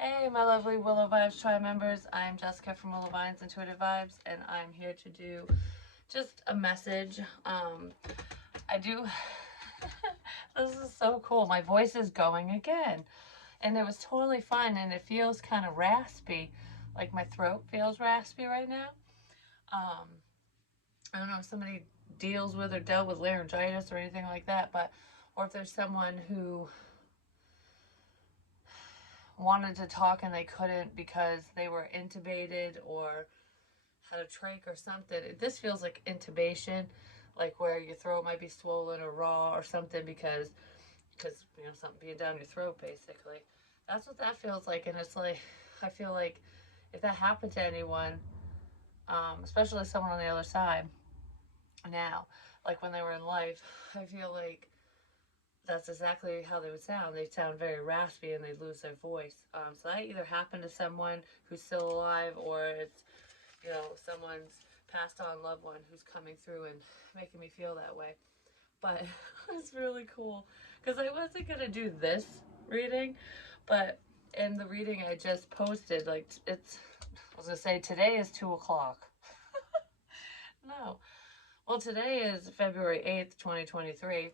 Hey, my lovely Willow Vibes Tribe members. I'm Jessica from Willow Vines Intuitive Vibes, and I'm here to do just a message. I do. This is so cool. My voice is going again, and it was totally fine, and it feels kind of raspy. Like my throat feels raspy right now. Um, I don't know if somebody deals with or dealt with laryngitis or anything like that, but or if there's someone who wanted to talk and they couldn't because they were intubated or had a trach or something. This feels like intubation, like where your throat might be swollen or raw or something because something being down your throat basically. That's what that feels like, and it's like I feel like if that happened to anyone, especially someone on the other side now, like when they were in life, I feel like that's exactly how they would sound. They sound very raspy and they lose their voice. So that either happened to someone who's still alive, or it's someone's passed on loved one who's coming through and making me feel that way. But it's really cool because I wasn't gonna do this reading, but in the reading I just posted, like I was gonna say today is 2 o'clock. No, well, today is February 8th, 2023,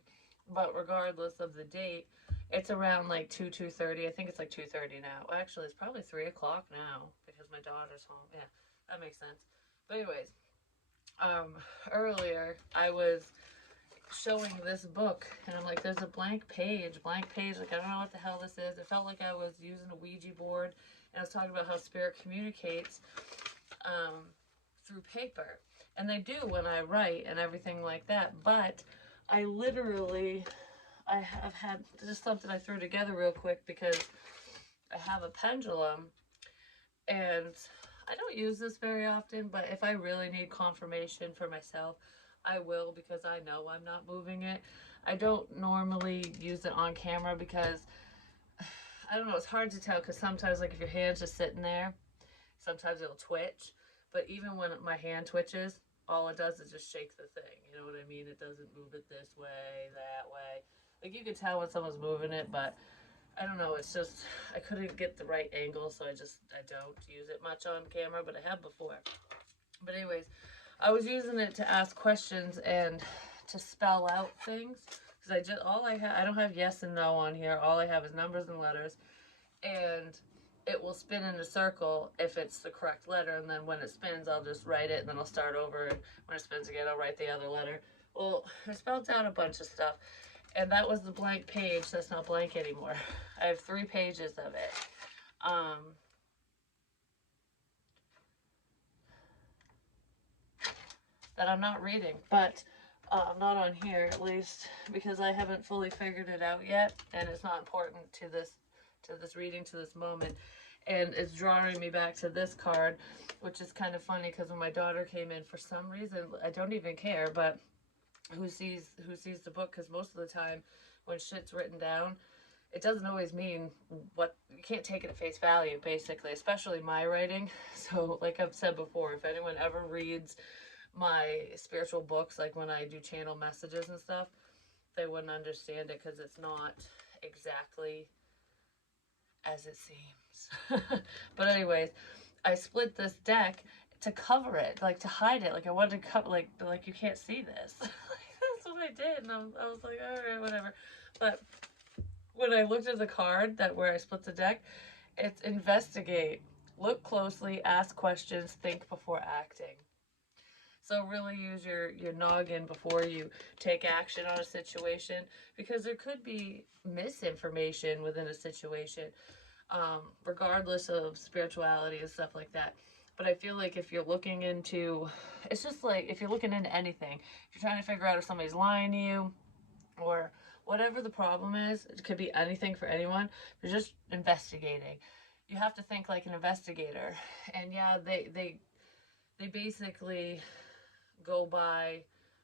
but regardless of the date, it's around like 2:30. I think it's like 2:30 now. Well, actually, it's probably 3 o'clock now because my daughter's home. Yeah, that makes sense. But anyways, um, earlier I was showing this book and I'm like, there's a blank page. Like, I don't know what the hell this is. It felt like I was using a Ouija board, and I was talking about how spirit communicates um, through paper. And they do when I write and everything like that. But I literally, I have had just something I threw together real quick because I have a pendulum, and I don't use this very often, but if I really need confirmation for myself, I will, because I know I'm not moving it. I don't normally use it on camera because I don't know, it's hard to tell because sometimes, like, if your hand's just sitting there, sometimes it'll twitch. But even when my hand twitches, all it does is just shake the thing. You know what I mean? It doesn't move it this way, that way. Like, you can tell when someone's moving it, but I don't know. It's just I couldn't get the right angle, so I don't use it much on camera, but I have before. But anyways, I was using it to ask questions and to spell out things because I don't have yes and no on here. All I have is numbers and letters, and it will spin in a circle if it's the correct letter, and then when it spins I'll just write it, and then I'll start over, and when it spins again I'll write the other letter. Well, I spelled out a bunch of stuff, and that was the blank page that's not blank anymore. I have 3 pages of it. That I'm not reading, but not on here at least, because I haven't fully figured it out yet, and it's not important to this reading, to this moment. And it's drawing me back to this card, which is kind of funny because when my daughter came in, for some reason, I don't even care, but who sees the book, because most of the time when shit's written down, it doesn't always mean what, you can't take it at face value, basically, especially my writing. So like I've said before, if anyone ever reads my spiritual books, like when I do channel messages and stuff, they wouldn't understand it because it's not exactly as it seems. But anyways, I split this deck to cover it, like to hide it. Like I wanted to cover, like you can't see this. That's what I did, and I was like, all right, whatever. But when I looked at the card that where I split the deck, it's investigate, look closely, ask questions, think before acting. So really use your noggin before you take action on a situation, because there could be misinformation within a situation, regardless of spirituality and stuff like that. But I feel like if you're looking into, it's just like if you're looking into anything, if you're trying to figure out if somebody's lying to you or whatever the problem is, it could be anything for anyone. You're just investigating. You have to think like an investigator, and yeah, they basically go by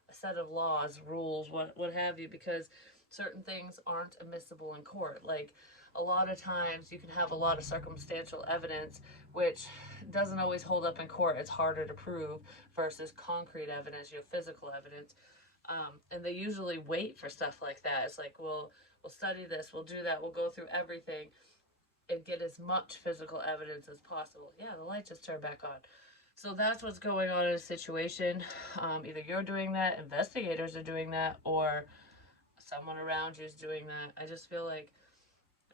a set of laws, rules, what have you, because certain things aren't admissible in court. Like a lot of times you can have a lot of circumstantial evidence which doesn't always hold up in court. It's harder to prove versus concrete evidence, physical evidence. And they usually wait for stuff like that. It's like, we'll study this, we'll do that, we'll go through everything. and get as much physical evidence as possible. Yeah, the light just turned back on. So that's what's going on in a situation. Either you're doing that, investigators are doing that, or someone around you is doing that. I just feel like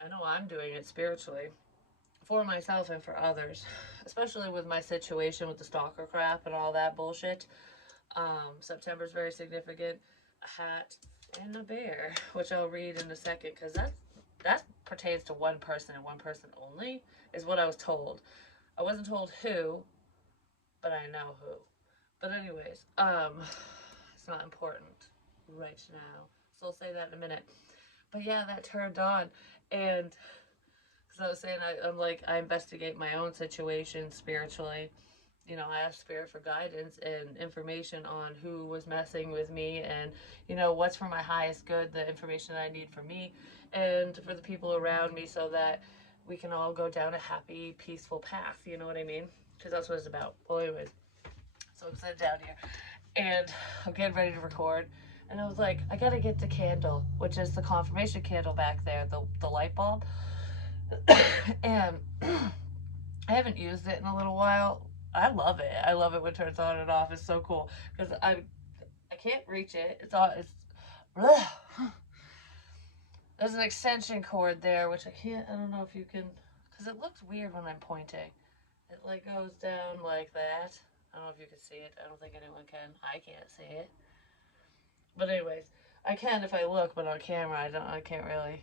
I know I'm doing it spiritually for myself and for others, especially with my situation with the stalker crap and all that bullshit. September's very significant. A hat and a bear, which I'll read in a second, because that pertains to one person and one person only, is what I was told. I wasn't told who, but I know who. But anyways, it's not important right now, so I'll say that in a minute. But yeah, that turned on, and because I was saying, I'm like, I investigate my own situation spiritually. You know, I asked Spirit for guidance and information on who was messing with me, and, you know, what's for my highest good, the information I need for me and for the people around me, so that we can all go down a happy, peaceful path. You know what I mean? Because that's what it's about. Well, anyways, so I'm sitting down here and I'm getting ready to record. And I was like, I gotta get the candle, which is the confirmation candle back there, the light bulb. And I haven't used it in a little while. I love it. I love it when it turns on and off. It's so cool because I can't reach it. It's all it's. Bleh. There's an extension cord there, which I can't. I don't know if you can, because it looks weird when I'm pointing. It like goes down like that. I don't know if you can see it. I don't think anyone can. I can't see it. But anyways, I can if I look, but on camera I don't. I can't really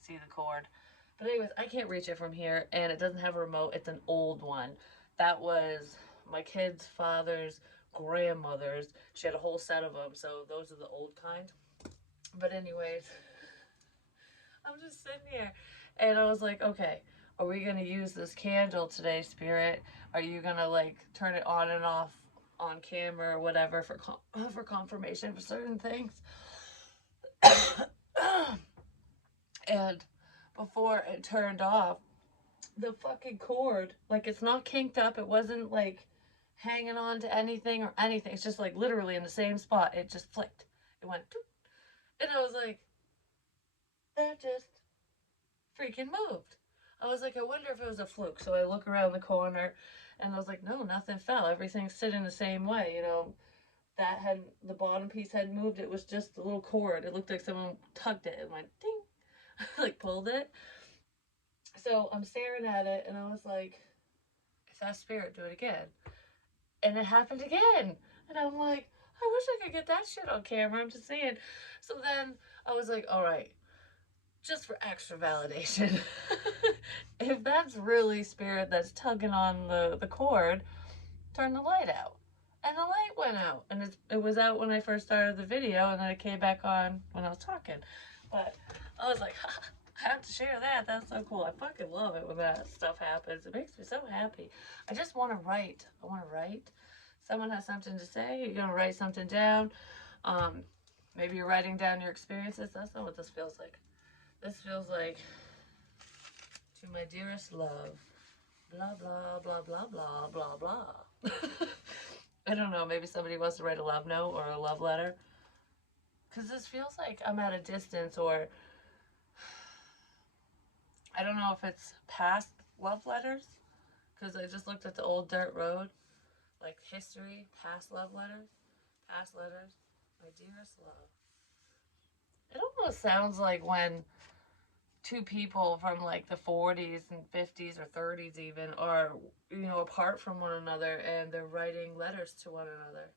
see the cord. But anyways, I can't reach it from here, and it doesn't have a remote. It's an old one. That was my kid's father's grandmother's. She had a whole set of them, so those are the old kind. But anyways, I'm just sitting here, and I was like, okay, are we gonna use this candle today, Spirit? Are you gonna like turn it on and off on camera or whatever for confirmation for certain things? And before it turned off, the fucking cord, like, it's not kinked up. It wasn't like hanging on to anything or anything. It's just like literally in the same spot. It just flicked. It went doop. And I was like, that just freaking moved. I was like, I wonder if it was a fluke. So I look around the corner and I was like, no, nothing fell. Everything's sitting the same way, you know. That had the bottom piece hadn't moved. It was just a little cord. It looked like someone tugged it and went ding, like pulled it. So I'm staring at it and I was like, if that's Spirit, do it again. And it happened again. And I'm like, I wish I could get that shit on camera. I'm just saying. So then I was like, all right, just for extra validation, if that's really Spirit that's tugging on the cord, turn the light out. And the light went out. And it was out when I first started the video, and then it came back on when I was talking. But I was like, I have to share that. That's so cool. I fucking love it when that stuff happens. It makes me so happy. I just want to write. I want to write. Someone has something to say. You're going to write something down. Maybe you're writing down your experiences. That's not what this feels like. This feels like, to my dearest love, blah, blah, blah, blah, blah, blah, blah. I don't know. Maybe somebody wants to write a love note or a love letter. Because this feels like I'm at a distance, or I don't know if it's past love letters, because I just looked at the old dirt road, like history, past love letters, past letters, my dearest love. It almost sounds like when two people from like the 40s and 50s or 30s even are, you know, apart from one another and they're writing letters to one another.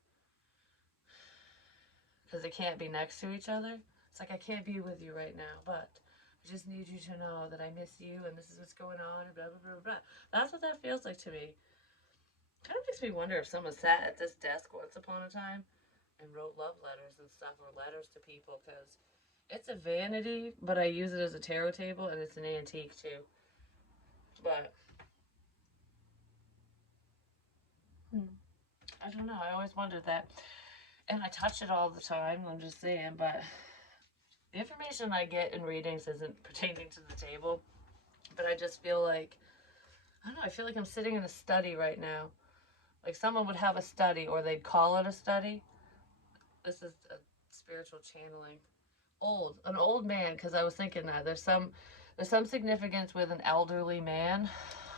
Because they can't be next to each other. It's like, I can't be with you right now, but I just need you to know that I miss you and this is what's going on and blah, blah, blah, blah. That's what that feels like to me. Kind of makes me wonder if someone sat at this desk once upon a time and wrote love letters and stuff, or letters to people, because it's a vanity, but I use it as a tarot table, and it's an antique too. But I don't know. I always wondered that. And I touch it all the time, I'm just saying, but the information I get in readings isn't pertaining to the table. But I just feel like, I don't know, I feel like I'm sitting in a study right now. Like someone would have a study, or they'd call it a study. This is a spiritual channeling. An old man, because I was thinking that there's There's some significance with an elderly man.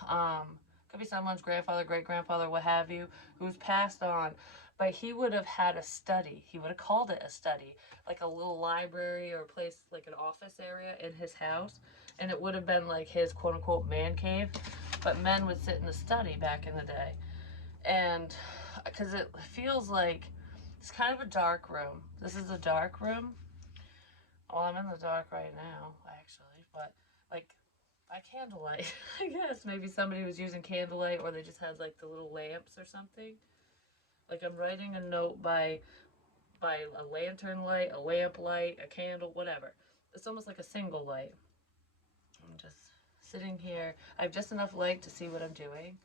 Could be someone's grandfather, great grandfather, what have you, who's passed on. But he would have had a study. He would have called it a study, like a little library or a place, like an office area in his house. And it would have been like his quote unquote man cave. But men would sit in the study back in the day. And because it feels like it's kind of a dark room. This is a dark room. Well, I'm in the dark right now, actually, but like by candlelight, I guess. Maybe somebody was using candlelight or they just had like the little lamps or something. Like I'm writing a note by a lantern light, a lamp light, a candle, whatever. It's almost like a single light. I'm just sitting here. I have just enough light to see what I'm doing,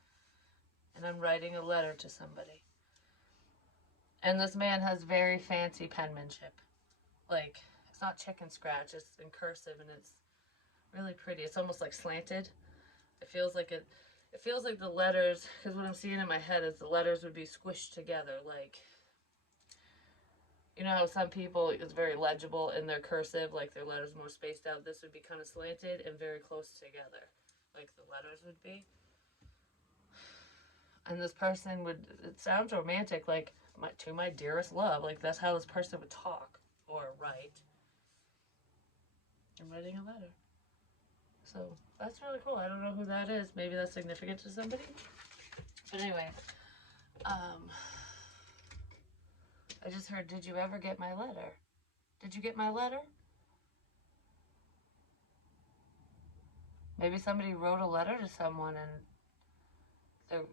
and I'm writing a letter to somebody. And this man has very fancy penmanship. Like, it's not chicken scratch, it's in cursive and it's really pretty. It's almost like slanted. It feels like it feels like the letters, because what I'm seeing in my head is the letters would be squished together. Like, you know how some people, it's very legible in their cursive, like their letters more spaced out. This would be kind of slanted and very close together, like the letters would be. And this person would, it sounds romantic, like to my dearest love. Like that's how this person would talk or write. I'm writing a letter. So that's really cool. I don't know who that is. Maybe that's significant to somebody. But anyway, I just heard, did you ever get my letter? Did you get my letter? Maybe somebody wrote a letter to someone and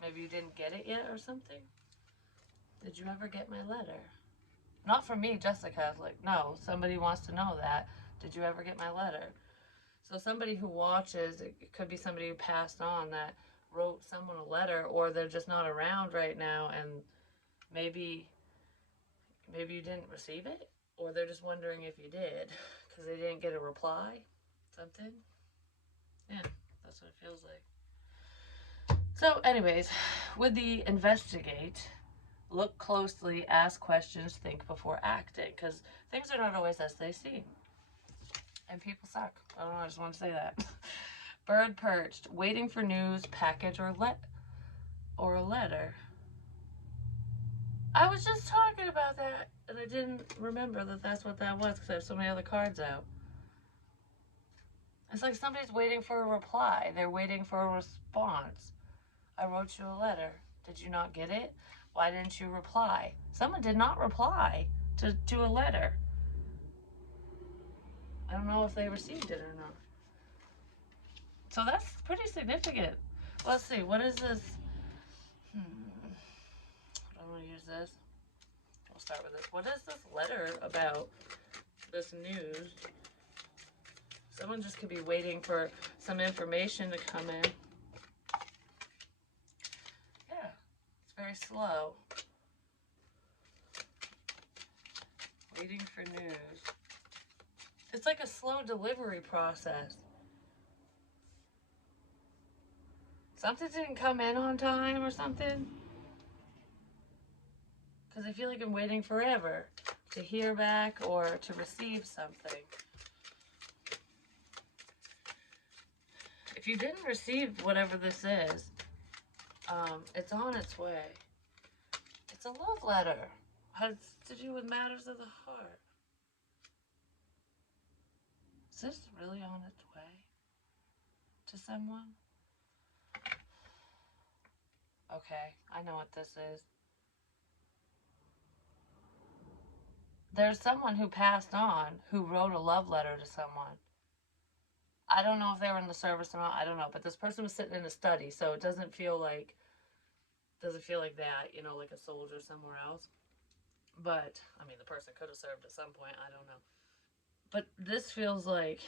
maybe you didn't get it yet or something. Did you ever get my letter? Not from me, Jessica. Like, no, somebody wants to know that. Did you ever get my letter? So somebody who watches, it could be somebody who passed on that wrote someone a letter, or they're just not around right now, and maybe you didn't receive it, or they're just wondering if you did because they didn't get a reply. Something. Yeah, that's what it feels like. So, anyways, with the investigate, look closely, ask questions, think before acting, because things are not always as they seem. And people suck. I don't know, I just want to say that. Bird perched, waiting for news, package, or a letter. I was just talking about that, and I didn't remember that that's what that was because I have so many other cards out. It's like somebody's waiting for a reply. They're waiting for a response. I wrote you a letter. Did you not get it? Why didn't you reply? Someone did not reply to a letter. I don't know if they received it or not. So that's pretty significant. Let's see, what is this? I'm going to use this. I'll start with this. What is this letter about? This news? Someone just could be waiting for some information to come in. Yeah, it's very slow. Waiting for news. It's like a slow delivery process. Something didn't come in on time or something. Because I feel like I'm waiting forever to hear back or to receive something. If you didn't receive whatever this is, it's on its way. It's a love letter. Has to do with matters of the heart. Is this really on its way to someone? Okay, I know what this is. There's someone who passed on who wrote a love letter to someone. I don't know if they were in the service or not. I don't know, but this person was sitting in a study, so it doesn't feel like that, you know, like a soldier somewhere else. But I mean, the person could have served at some point. I don't know. But this feels like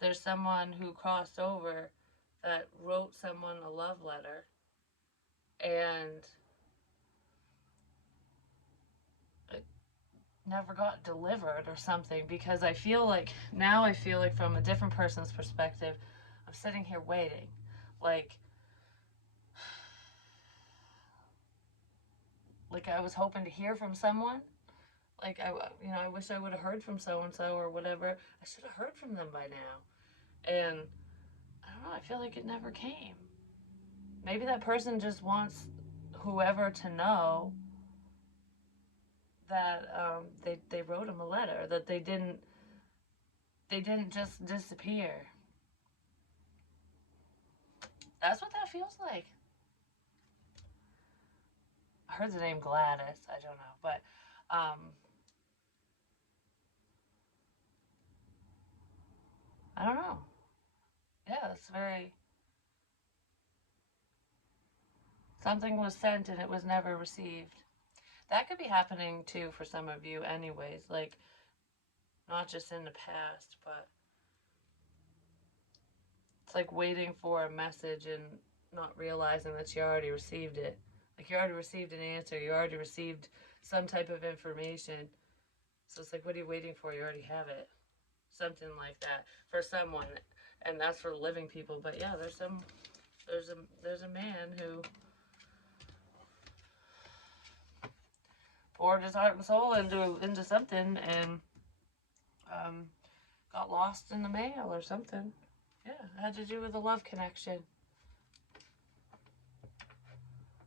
there's someone who crossed over that wrote someone a love letter and it never got delivered or something, because I feel like from a different person's perspective, I'm sitting here waiting. Like I was hoping to hear from someone, Like, I wish I would have heard from so-and-so or whatever. I should have heard from them by now. And I don't know, I feel like it never came. Maybe that person just wants whoever to know that they wrote him a letter, that they didn't just disappear. That's what that feels like. I heard the name Gladys. I don't know, but I don't know. Yeah, it's very, something was sent and it was never received. That could be happening too for some of you, anyways. Like, not just in the past, but it's like waiting for a message and not realizing that you already received it. Like, you already received an answer, you already received some type of information. So it's like, what are you waiting for? You already have it. Something like that for someone, and that's for living people. But yeah, there's a man who poured his heart and soul into something, and um, got lost in the mail or something. Yeah, it had to do with a love connection.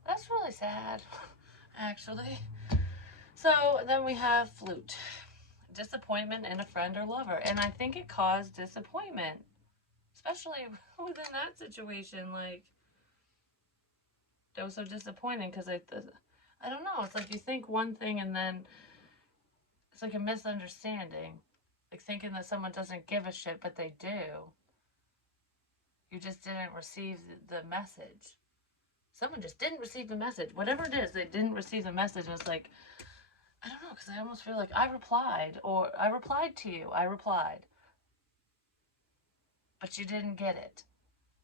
That's really sad, actually. So then we have flute. Disappointment in a friend or lover. And I think it caused disappointment, especially within that situation. Like, that was so disappointing because I don't know. It's like you think one thing and then it's like a misunderstanding. Like thinking that someone doesn't give a shit, but they do. You just didn't receive the message. Someone just didn't receive the message. Whatever it is, they didn't receive the message. And it's like, I don't know, because I almost feel like I replied, or I replied to you. I replied. But you didn't get it.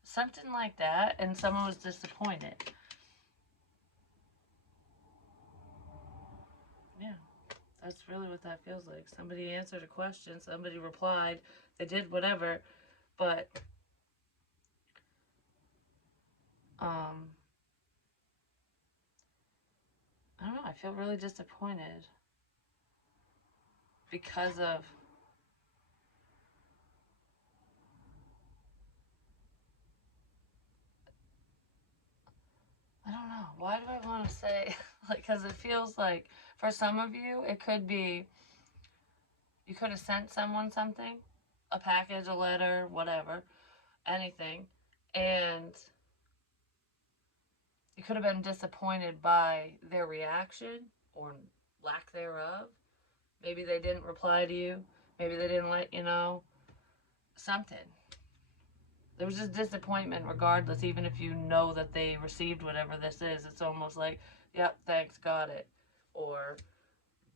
Something like that, and someone was disappointed. Yeah, that's really what that feels like. Somebody answered a question, somebody replied, they did whatever, but um, I don't know, I feel really disappointed because of, I don't know, why do I want to say, like, because it feels like, for some of you, it could be, you could have sent someone something, a package, a letter, whatever, anything, and you could have been disappointed by their reaction or lack thereof. Maybe they didn't reply to you. Maybe they didn't let you know. Something. There was just disappointment regardless, even if you know that they received whatever this is. It's almost like, yep, thanks, got it. Or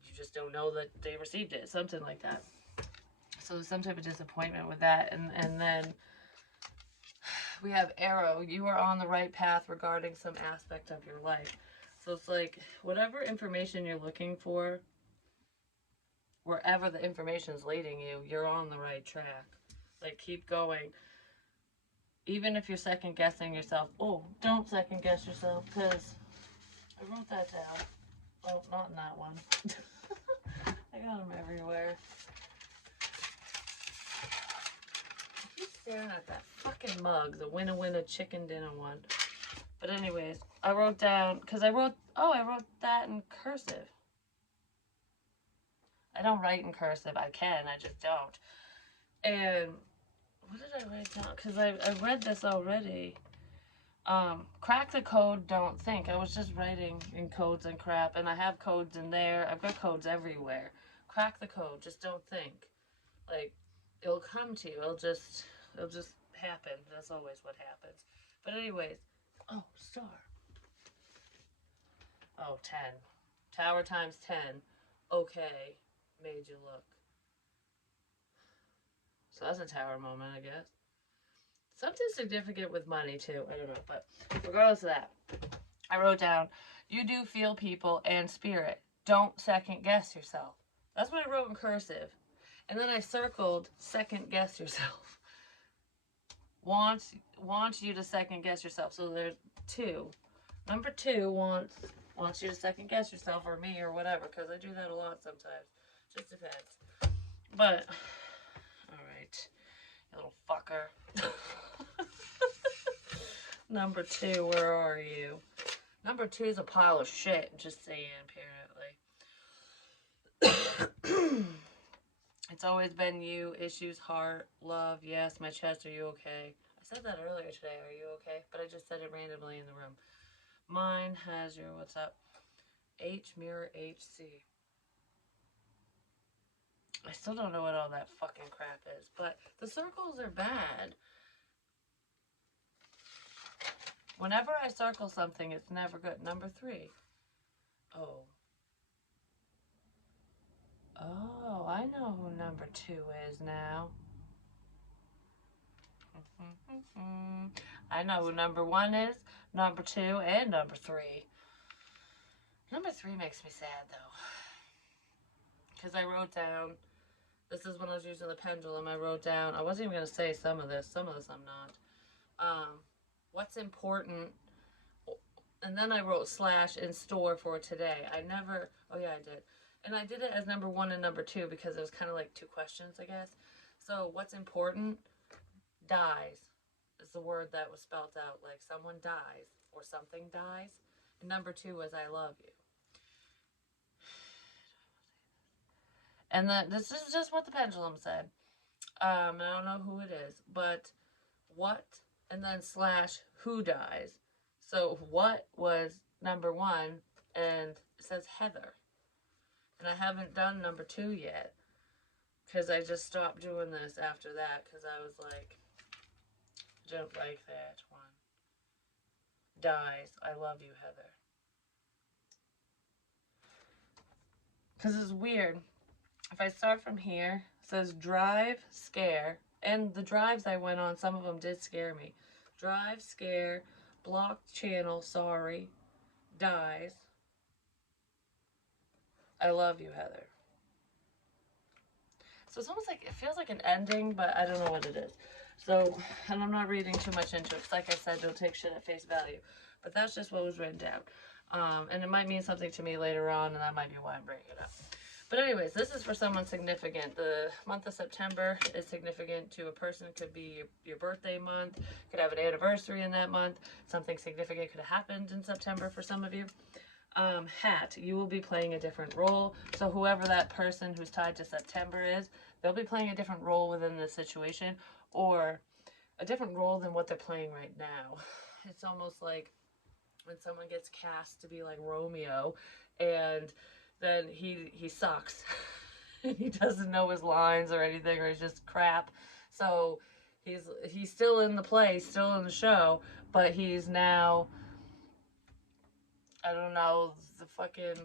you just don't know that they received it. Something like that. So there's some type of disappointment with that. And then we have arrow. You are on the right path regarding some aspect of your life. So it's like whatever information you're looking for, wherever the information is leading you, you're on the right track. Like, keep going. Even if you're second guessing yourself, oh, don't second guess yourself, because I wrote that down. Oh, not in that one. I got them everywhere. I keep staring at that fucking mug, the winna winna chicken dinner one. But anyways, I wrote down, because I wrote that in cursive. I don't write in cursive. I can, I just don't. And what did I write down? Because I read this already. Crack the code, don't think. I was just writing in codes and crap, and I have codes in there. I've got codes everywhere. Crack the code, just don't think. Like, it'll come to you. It'll just happen. That's always what happens. But anyways, oh, star. Oh, 10. Tower times 10. Okay, made you look. So that's a tower moment, I guess. Something significant with money, too. I don't know, but regardless of that, I wrote down, you do feel people and spirit. Don't second guess yourself. That's what I wrote in cursive. And then I circled second guess yourself. Wants you to second guess yourself. So there's 2. Number 2 wants wants you to second guess yourself or me or whatever, because I do that a lot sometimes. Just depends. But, alright, you little fucker. Number 2, where are you? Number 2 is a pile of shit, just saying, apparently. It's always been you, issues, heart, love, yes, my chest, are you okay? I said that earlier today, are you okay? But I just said it randomly in the room. Mine has your, what's up? H, mirror, HC. I still don't know what all that fucking crap is, but the circles are bad. Whenever I circle something, it's never good. Number 3. Oh. Oh, I know who number 2 is now. I know who number 1 is, number 2, and number 3. Number 3 makes me sad, though. Because I wrote down, this is when I was using the pendulum, I wrote down, I wasn't even going to say some of this I'm not. What's important, and then I wrote / in store for today. I never, oh yeah, I did. And I did it as number 1 and number 2 because it was kind of like 2 questions, I guess. So what's important, dies, is the word that was spelled out, like someone dies or something dies. And number 2 was I love you. And this is just what the pendulum said. I don't know who it is, but what, and then / who dies. So what was number 1, and it says Heather. And I haven't done number 2 yet, because I just stopped doing this after that, because I was like, I don't like that one. Dies, I love you, Heather. Because it's weird. If I start from here, it says drive, scare, and the drives I went on, some of them did scare me. Drive, scare, blocked channel, sorry, dies, I love you, Heather. So it's almost like, it feels like an ending, but I don't know what it is. So, and I'm not reading too much into it, because like I said, don't take shit at face value. But that's just what was written down. And it might mean something to me later on, and that might be why I'm bringing it up. But anyways, this is for someone significant. The month of September is significant to a person. It could be your birthday month. Could have an anniversary in that month. Something significant could have happened in September for some of you. Hat, you will be playing a different role. So whoever that person who's tied to September is, they'll be playing a different role within this situation, or a different role than what they're playing right now. It's almost like when someone gets cast to be like Romeo, and then he sucks. He doesn't know his lines or anything, or he's just crap. So he's still in the play, still in the show, but he's now, I don't know, the fucking,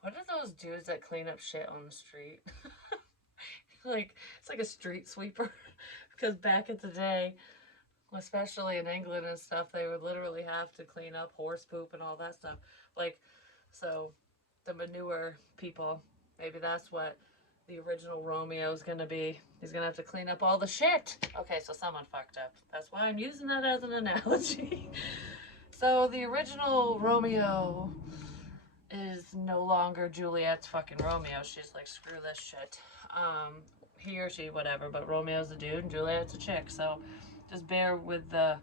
what are those dudes that clean up shit on the street? Like, it's like a street sweeper. Because back in the day, especially in England and stuff, they would literally have to clean up horse poop and all that stuff. Like, so the manure people, maybe that's what the original Romeo is going to be. He's going to have to clean up all the shit. Okay, so someone fucked up. That's why I'm using that as an analogy. So the original Romeo is no longer Juliet's fucking Romeo. She's like, screw this shit. He or she, whatever, but Romeo's a dude and Juliet's a chick. So just bear with the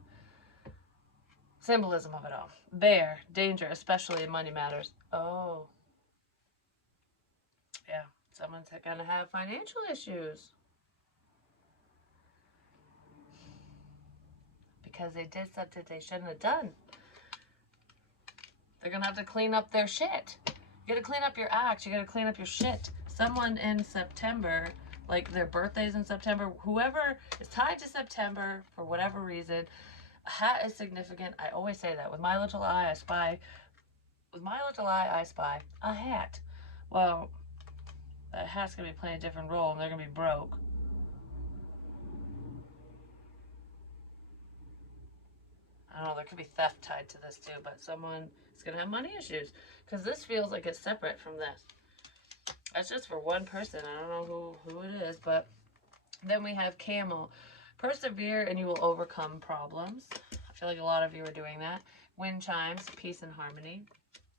symbolism of it all. Bear, danger, especially in money matters. Oh. Yeah, someone's gonna have financial issues. Because they did something they shouldn't have done. They're gonna have to clean up their shit. You gotta clean up your act. You gotta clean up your shit. Someone in September, like their birthday's in September, whoever is tied to September for whatever reason, a hat is significant. I always say that. With my little eye, I spy. With my little eye, I spy a hat. Well, that hat's gonna be playing a different role, and they're gonna be broke. I don't know, there could be theft tied to this too, but someone is going to have money issues. Because this feels like it's separate from this. That's just for one person. I don't know who it is, but then we have camel. Persevere and you will overcome problems. I feel like a lot of you are doing that. Wind chimes, peace and harmony,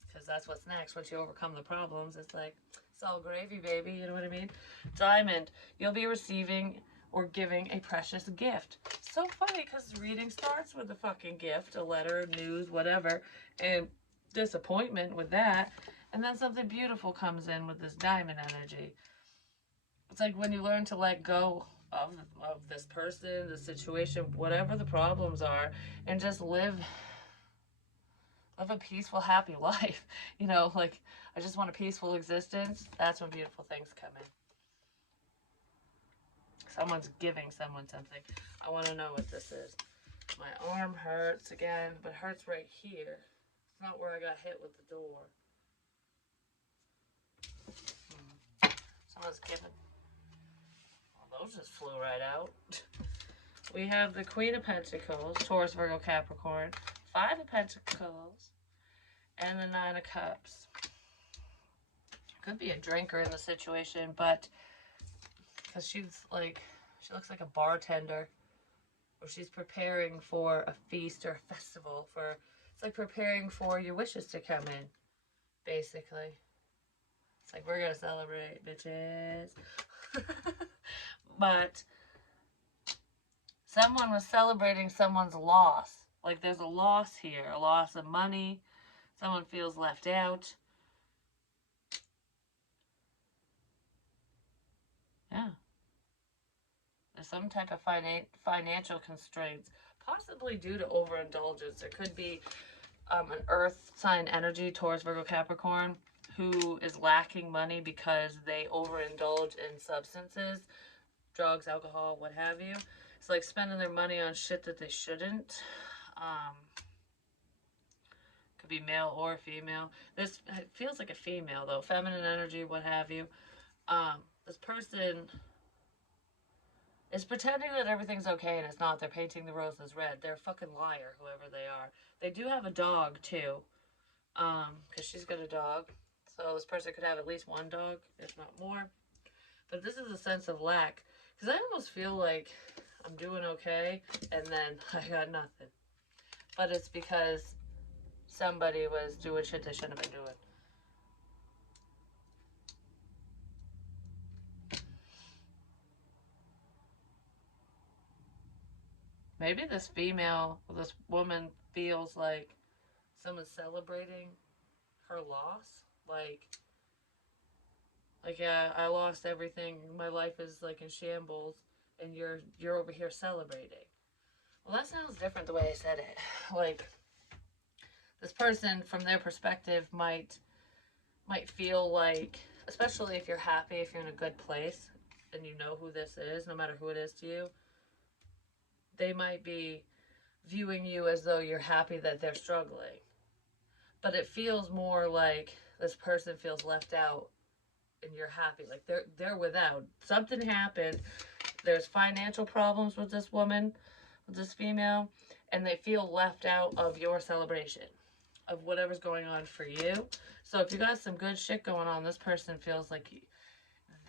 because that's what's next. Once you overcome the problems, it's like, it's all gravy, baby, you know what I mean? Diamond, you'll be receiving or giving a precious gift. So funny, because reading starts with a fucking gift, a letter, news, whatever, and disappointment with that, and then something beautiful comes in with this diamond energy. It's like when you learn to let go of this person, the situation, whatever the problems are, and just live a peaceful, happy life. You know, like, I just want a peaceful existence. That's when beautiful things come in. Someone's giving someone something. I want to know what this is. My arm hurts again, but it hurts right here. It's not where I got hit with the door. Someone's giving. Well, those just flew right out. We have the Queen of Pentacles, Taurus, Virgo, Capricorn, Five of Pentacles, and the Nine of Cups. Could be a drinker in the situation, but because she's like, she looks like a bartender, or she's preparing for a feast or a festival. It's like preparing for your wishes to come in, basically. It's like, we're gonna celebrate, bitches. But someone was celebrating someone's loss. Like, there's a loss here, a loss of money. Someone feels left out. Yeah. There's some type of financial constraints, possibly due to overindulgence. There could be an earth sign energy, Taurus, Virgo, Capricorn, who is lacking money because they overindulge in substances, drugs, alcohol, what have you. It's like spending their money on shit that they shouldn't. Could be male or female. This feels like a female, though. Feminine energy, what have you. This person is pretending that everything's okay and it's not. They're painting the roses red. They're a fucking liar, whoever they are. They do have a dog, too. Because she's got a dog. So this person could have at least one dog, if not more. But this is a sense of lack. Because I almost feel like I'm doing okay, and then I got nothing. But it's because somebody was doing shit they shouldn't have been doing. Maybe this woman feels like someone's celebrating her loss. Like, yeah, I lost everything. My life is like in shambles, and you're over here celebrating. Well, that sounds different the way I said it. Like, this person, from their perspective, might feel like, especially if you're happy, if you're in a good place, and you know who this is, no matter who it is to you, they might be viewing you as though you're happy that they're struggling. But it feels more like this person feels left out and you're happy. Like, they're without. Something happened. There's financial problems with this woman, with this female, and they feel left out of your celebration, of whatever's going on for you. So if you got some good shit going on, this person feels like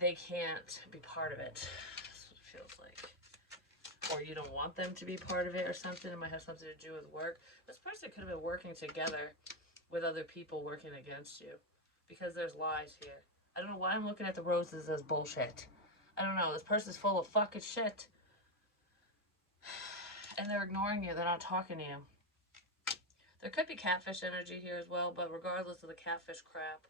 they can't be part of it. That's what it feels like. Or you don't want them to be part of it or something. It might have something to do with work. This person could have been working together with other people working against you, because there's lies here. I don't know why I'm looking at the roses as bullshit. I don't know. This person's full of fucking shit. And they're ignoring you. They're not talking to you. There could be catfish energy here as well, but regardless of the catfish crap,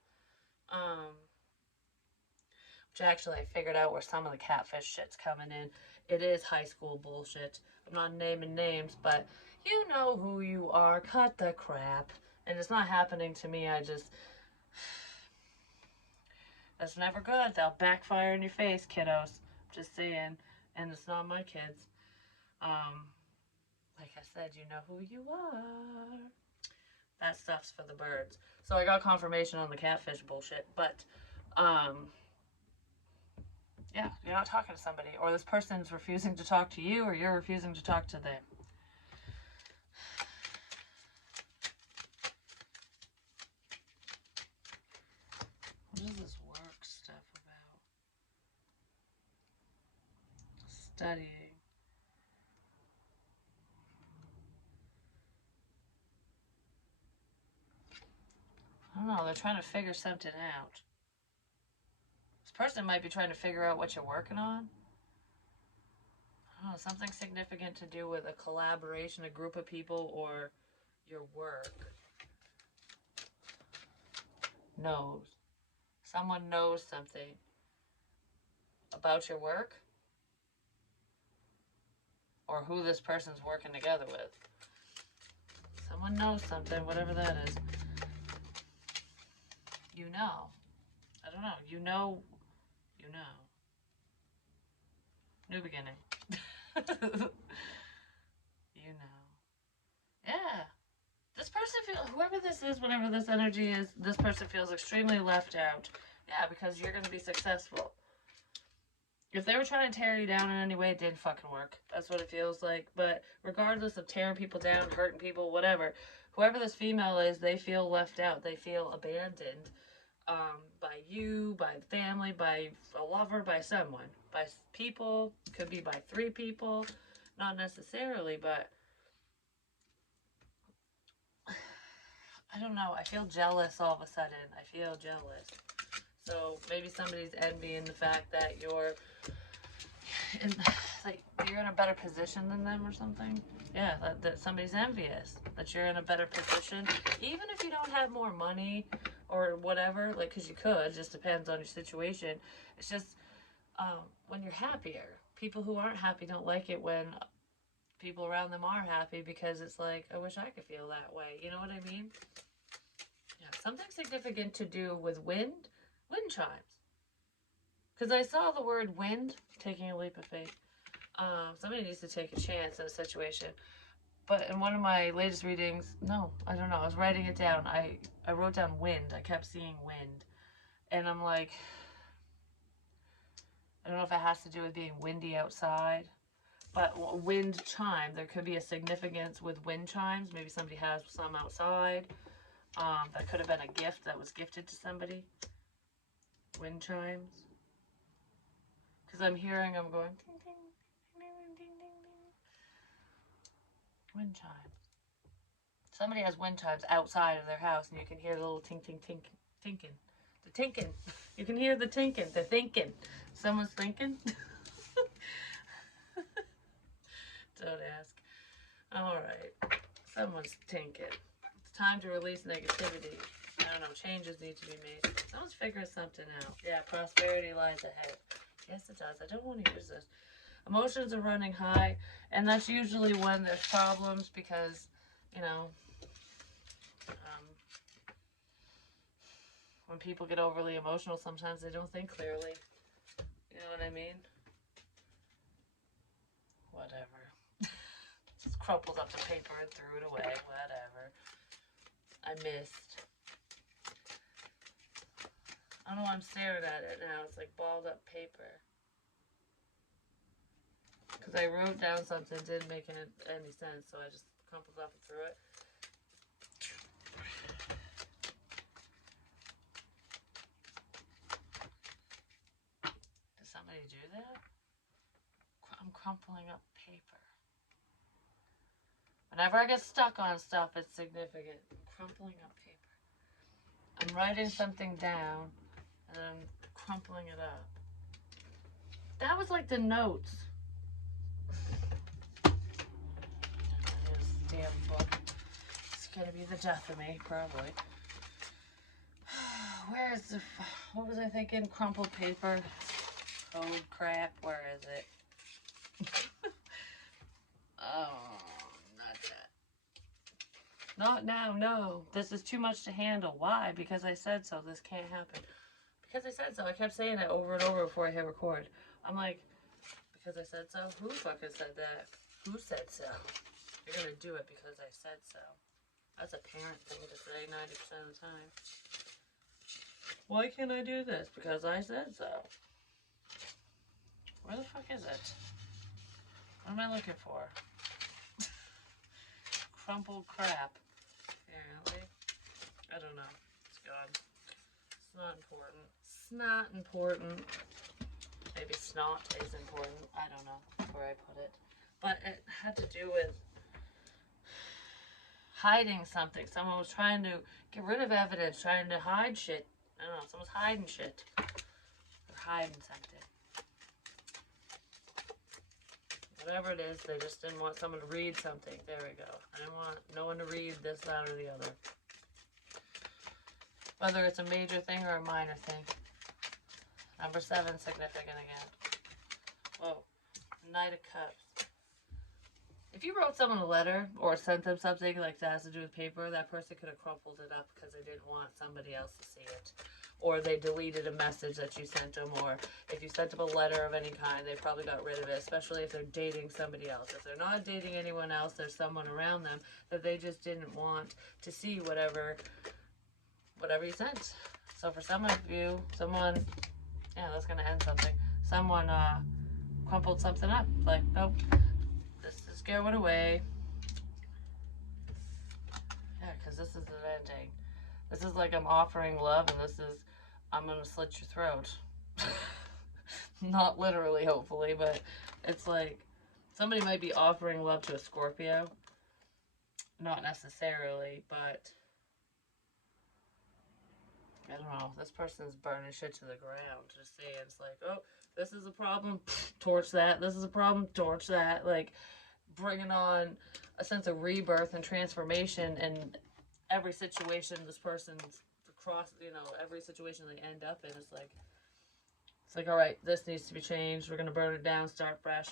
which actually I figured out where some of the catfish shit's coming in. It is high school bullshit. I'm not naming names, but you know who you are. Cut the crap. And it's not happening to me. That's never good. They'll backfire in your face, kiddos. Just saying. And it's not my kids. Like I said, you know who you are. That stuff's for the birds. So I got confirmation on the catfish bullshit, but yeah, you're not talking to somebody, or this person's refusing to talk to you, or you're refusing to talk to them. What is this work stuff about? Studying. don't know, they're trying to figure something out. This person might be trying to figure out what you're working on. I don't know, something significant to do with a collaboration, a group of people, or your work. Knows. Someone knows something about your work or who this person's working together with. Someone knows something, whatever that is. You know. I don't know. You know. New beginning. You know. Yeah. This person feels, whoever this is, whatever this energy is, this person feels extremely left out. Yeah, because you're going to be successful. If they were trying to tear you down in any way, it didn't fucking work. That's what it feels like. But regardless of tearing people down, hurting people, whatever, whoever this female is, they feel left out. They feel abandoned by you, by family, by a lover, by someone. By people. Could be by 3 people. Not necessarily, but I don't know. I feel jealous all of a sudden. I feel jealous. So maybe somebody's envying the fact that you're you're in a better position than them or something. Yeah, that somebody's envious that you're in a better position, even if you don't have more money or whatever. Like, because you could. It just depends on your situation. It's just when you're happier. People who aren't happy don't like it when people around them are happy, because it's like, I wish I could feel that way. You know what I mean? Yeah, something significant to do with wind chimes. Because I saw the word wind, taking a leap of faith. Somebody needs to take a chance in a situation. But in one of my latest readings, no, I don't know. I was writing it down. I wrote down wind. I kept seeing wind. And I'm like, I don't know if it has to do with being windy outside. But wind chime, there could be a significance with wind chimes. Maybe somebody has some outside. That could have been a gift that was gifted to somebody. Wind chimes. Because I'm hearing them going, ding, ding, ding, ding, ding, ding. Wind chimes. Somebody has wind chimes outside of their house, and you can hear the little tink, tink, tink, tinking. The tinking. You can hear the tinking. The thinking. Someone's thinking. Don't ask. All right. Someone's tinking. It's time to release negativity. I don't know. Changes need to be made. Someone's figuring something out. Yeah, prosperity lies ahead. Yes, it does. I don't want to use this. Emotions are running high, and that's usually when there's problems, because, you know, when people get overly emotional, sometimes they don't think clearly. You know what I mean? Whatever. Just crumpled up the paper and threw it away. Whatever. I missed. I don't know why I'm staring at it now. It's like balled up paper. Because I wrote down something that didn't make any sense, so I just crumpled up and threw it. Did somebody do that? I'm crumpling up paper. Whenever I get stuck on stuff, it's significant. I'm crumpling up paper. I'm writing something down, and then I'm crumpling it up. That was like the notes. This damn book. It's gonna be the death of me, probably. Where is the... What was I thinking? Crumpled paper. Code crap. Where is it? Oh, not that. Not now, no. This is too much to handle. Why? Because I said so. This can't happen. Because I said so. I kept saying it over and over before I hit record. I'm like, because I said so? Who fucking said that? Who said so? You're gonna do it because I said so. That's a parent thing to say 90% of the time. Why can't I do this? Because I said so. Where the fuck is it? What am I looking for? Crumpled crap. Apparently. I don't know. It's gone. It's not important. It's not important. Maybe snot is important. I don't know where I put it. But it had to do with hiding something. Someone was trying to get rid of evidence, trying to hide shit. I don't know, someone's hiding shit. They're hiding something. Whatever it is, they just didn't want someone to read something. There we go. I didn't want no one to read this, that, or the other. Whether it's a major thing or a minor thing. Number 7, significant again. Whoa. Knight of Cups. If you wrote someone a letter or sent them something like that has to do with paper, that person could have crumpled it up because they didn't want somebody else to see it. Or they deleted a message that you sent them, or if you sent them a letter of any kind, they probably got rid of it, especially if they're dating somebody else. If they're not dating anyone else, there's someone around them that they just didn't want to see whatever you sent. So for some of you, someone, yeah, that's going to end something. Someone crumpled something up. Like, nope, this is going away. Yeah, because this is an ending. This is like I'm offering love, and this is I'm going to slit your throat. Not literally, hopefully, but it's like somebody might be offering love to a Scorpio. Not necessarily, but I don't know. This person's burning shit to the ground. Just saying, it's like, oh, this is a problem, torch that. This is a problem, torch that. Like, bringing on a sense of rebirth and transformation in every situation this person's across, every situation they end up in. It's like, all right, this needs to be changed. We're going to burn it down, start fresh.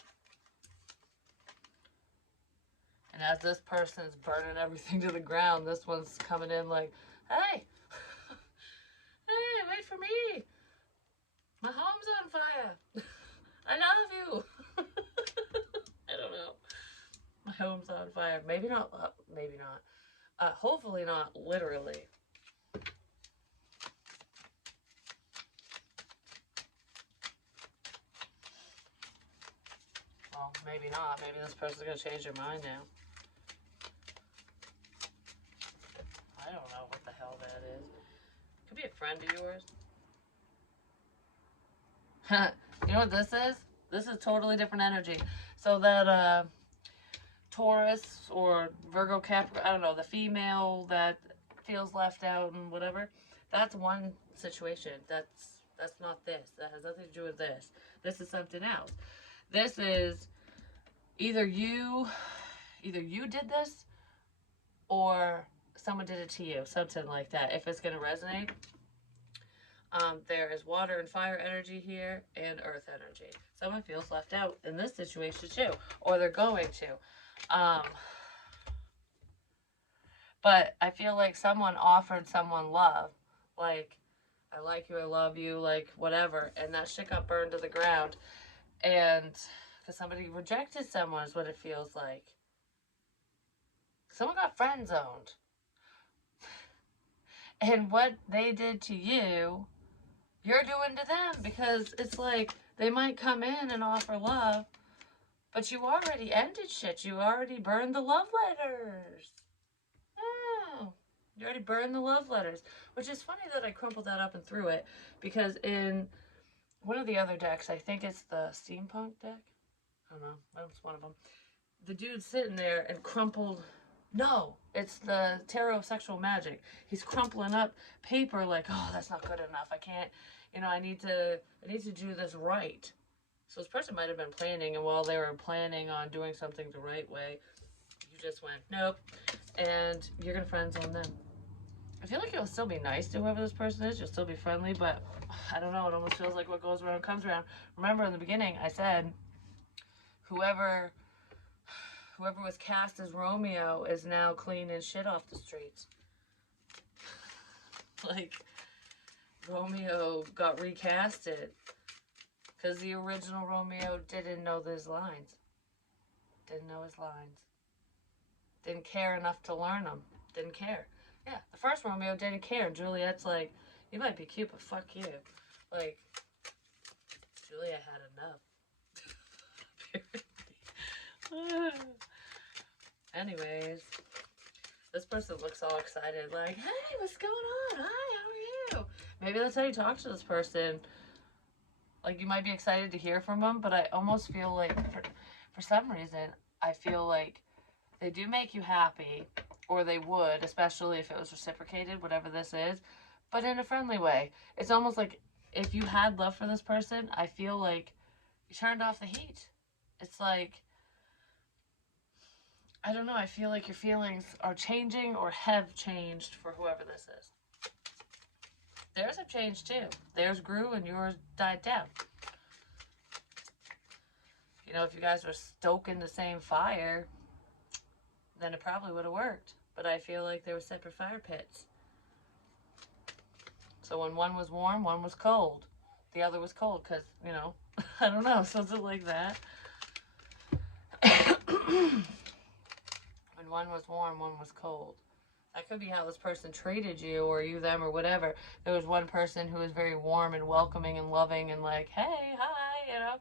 And as this person's burning everything to the ground, this one's coming in like, hey, hey, wait for me. My home's on fire. I love you. I don't know. My home's on fire. Maybe not. Maybe not. Hopefully not literally. Well, maybe not. Maybe this person's going to change their mind now. I don't know what the hell that is. Could be a friend of yours. You know what this is? This is totally different energy. So that Taurus or Virgo, Capricorn, I don't know, the female that feels left out and whatever, that's one situation. That's not this. That has nothing to do with this. This is something else. This is either you did this or someone did it to you, something like that. If it's going to resonate, there is water and fire energy here and earth energy. Someone feels left out in this situation too, or they're going to. But I feel like someone offered someone love, like, I like you, I love you, like, whatever, and that shit got burned to the ground, and because somebody rejected someone is what it feels like. Someone got friend zoned. And what they did to you, you're doing to them, because it's like they might come in and offer love, but you already ended shit. You already burned the love letters. Oh, you already burned the love letters, which is funny that I crumpled that up and threw it, because in one of the other decks, I think it's the steampunk deck. I don't know. That's one of them. The dude's sitting there and crumpled. No, it's the Tarot of Sexual Magic. He's crumpling up paper like, oh, that's not good enough. I can't, I need to do this right. So this person might have been planning, and while they were planning on doing something the right way, you just went, nope, and you're going to friend zone them. I feel like you'll still be nice to whoever this person is. You'll still be friendly, but I don't know. It almost feels like what goes around comes around. Remember in the beginning, I said, whoever was cast as Romeo is now cleaning shit off the streets. Like, Romeo got recasted because the original Romeo didn't know his lines. Didn't know his lines. Didn't care enough to learn them. Didn't care. Yeah, the first Romeo didn't care. Juliet's like, you might be cute, but fuck you. Like, Juliet had enough. Anyways, this person looks all excited, like, hey, what's going on? Hi, how are you? Maybe that's how you talk to this person. Like, you might be excited to hear from them, but I almost feel like, for some reason, I feel like they do make you happy, or they would, especially if it was reciprocated, whatever this is, but in a friendly way. It's almost like if you had love for this person, I feel like you turned off the heat. It's like, I don't know, I feel like your feelings are changing or have changed for whoever this is. Theirs have changed too. Theirs grew and yours died down. You know, if you guys were stoking the same fire, then it probably would have worked. But I feel like they were separate fire pits. So when one was warm, one was cold. The other was cold because, you know, I don't know, something like that. When one was warm, one was cold. That could be how this person treated you, or you them, or whatever. There was one person who was very warm and welcoming and loving and like, hey, hi, you know,